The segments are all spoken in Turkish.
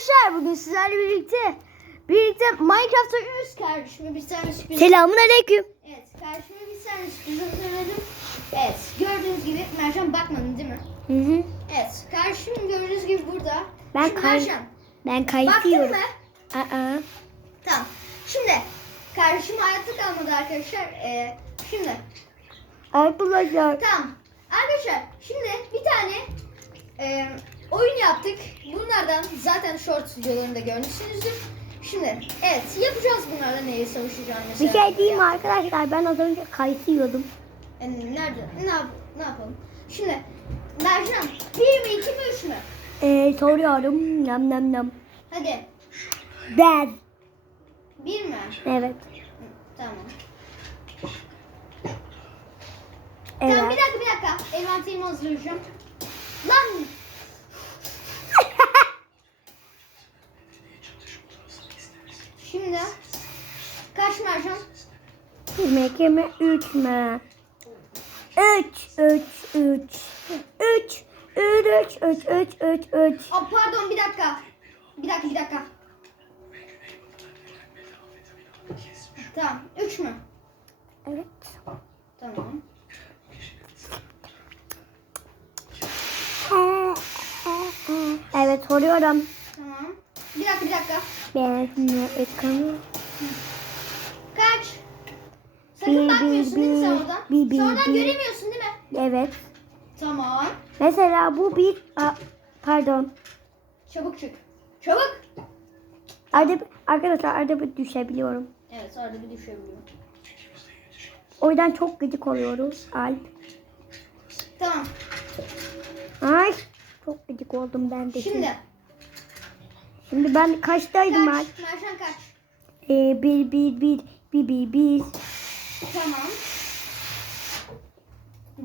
arkadaşlar bugün sizlerle birlikte birlikte Minecraft'ta üst kardeşime bir tane sürpriz. Selamun aleyküm. Evet kardeşime bir tane sürpriz hazırladım. Evet gördüğünüz gibi Mercan bakmadın değil mi? Hı hı. Evet kardeşim gördüğünüz gibi burada. Ben Şimdi kay- Mercan, Ben Baktın kayıtıyorum. mı? Aa. Tamam. Şimdi kardeşim hayatta kalmadı arkadaşlar. Ee, şimdi Arkadaşlar. Tamam. Arkadaşlar şimdi bir tane e, oyun yaptık. Bunlardan zaten short videolarında görmüşsünüzdür. Şimdi evet yapacağız bunlarla neyi savaşacağım Bir mesela. şey diyeyim mi arkadaşlar? Ben az önce kayıtıyordum. Yani nerede? Ne, yap ne yapalım? Şimdi Mercan bir mi iki mi üç mü? Ee, soruyorum. Nam nam nam. Hadi Ben. bir mi? Evet. Hı, Tamam. Tamam bir Evet. dakika bir dakika. Envanterimi hazırlayacağım. Lan Şimdi kaç Mercan? 22 mi? 3 mü? 3 3 3 3 3 3 3 3 3 Aa, pardon bir dakika. Bir dakika bir dakika. Tamam. Üç mü? Evet. Tamam. Evet soruyorum. Tamam. Bir dakika bir dakika. Ben ne ekranı? Bir, değil mi sen bir, oradan? bir, bir, Sonradan bir. göremiyorsun değil mi? Evet. Tamam. Mesela bu bir Aa, pardon. Çabuk çık. Çabuk. Arada arkadaşlar arada bir düşebiliyorum. Evet arada bir düşebiliyor. O yüzden çok gıcık oluyoruz. Ay. Tamam. Ay. Çok gıcık oldum ben de. Şimdi. Şimdi ben kaçtaydım Kaç? ay? Mercan kaç? Ee, bir, bir, bir, bir, bir, bir. Tamam.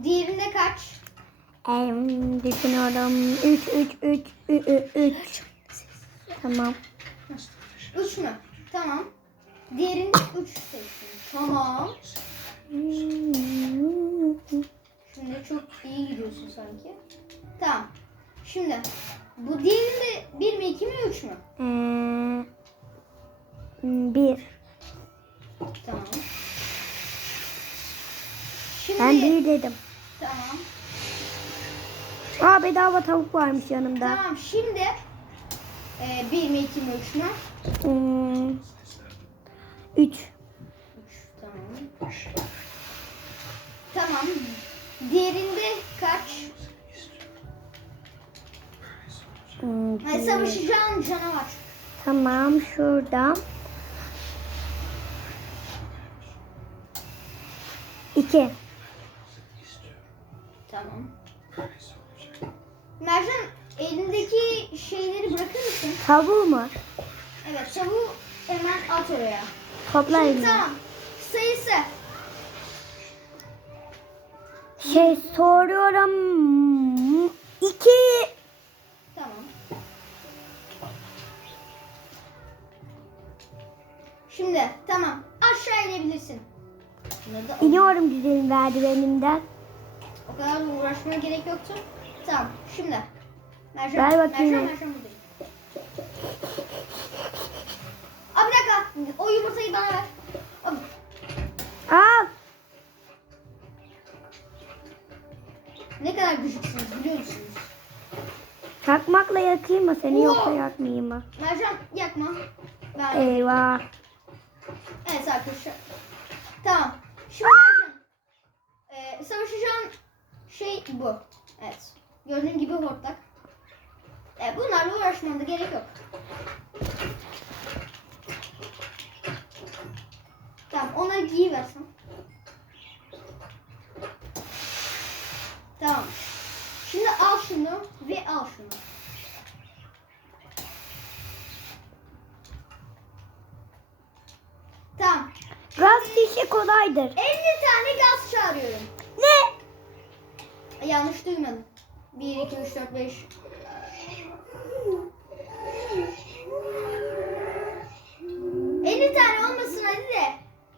Diğerinde kaç? Em, düşünüyorum. Üç, üç, üç, üç, üç, üç. Tamam. Üç mü? Tamam. Diğerinde üç seçtim. Tamam. Şimdi çok iyi gidiyorsun sanki. Tamam. Şimdi bu diğerinde bir mi iki mi üç mü? Ee, bir. Tamam. Şimdi Ben bir dedim. tamam. Aa bedava tavuk varmış yanımda. Tamam şimdi e, bir mi iki mi üç mü? Hmm, üç. Üç. Tamam. Tamam. Diğerinde kaç? Hmm, Hayır savaşacağın canavar. Tamam şurada. İki. Tamam. Mercan elindeki şeyleri bırakır mısın? Tavuğu mu? Evet tavuğu hemen at oraya. Toplayın. Şimdi tamam. Sayısı. Şey soruyorum. İki. Tamam. Şimdi tamam aşağı inebilirsin. İniyorum güzelim merdivenimden. O kadar da uğraşmaya gerek yoktu. Tamam şimdi. Mercan, Ver bakayım. Mercan, Mercan buradayım. Aa bir dakika. O yumurtayı bana ver. Aa, Al. Ne kadar gıcıksınız biliyor musunuz? Çakmakla yakayım mı seni yoksa Oo. yakmayayım mı? Mercan yakma. Ver. Eyvah. Evet arkadaşlar. Tamam. Şimdi Mercan. Ee, savaşacağın şey bu. Evet. Gördüğün gibi hortlak. E, bunlarla uğraşmana da gerek yok. Tamam onları giyiversen. Tamam. Şimdi al şunu ve al şunu. Tamam. Gaz fişi kolaydır. 50 tane gaz çağırıyorum. Ne? Yanlış duymadım. 1, 2, 3, 4, 5. Elli tane olmasın hadi de.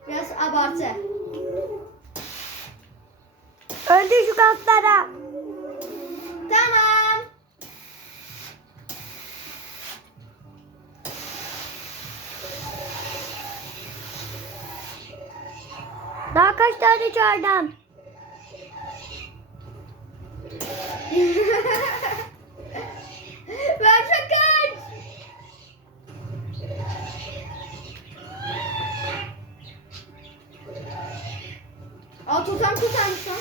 Biraz abartı. Öldü şu kaslara. Tamam. Daha kaç tane çağırdım? Aa totem kurtarmış lan.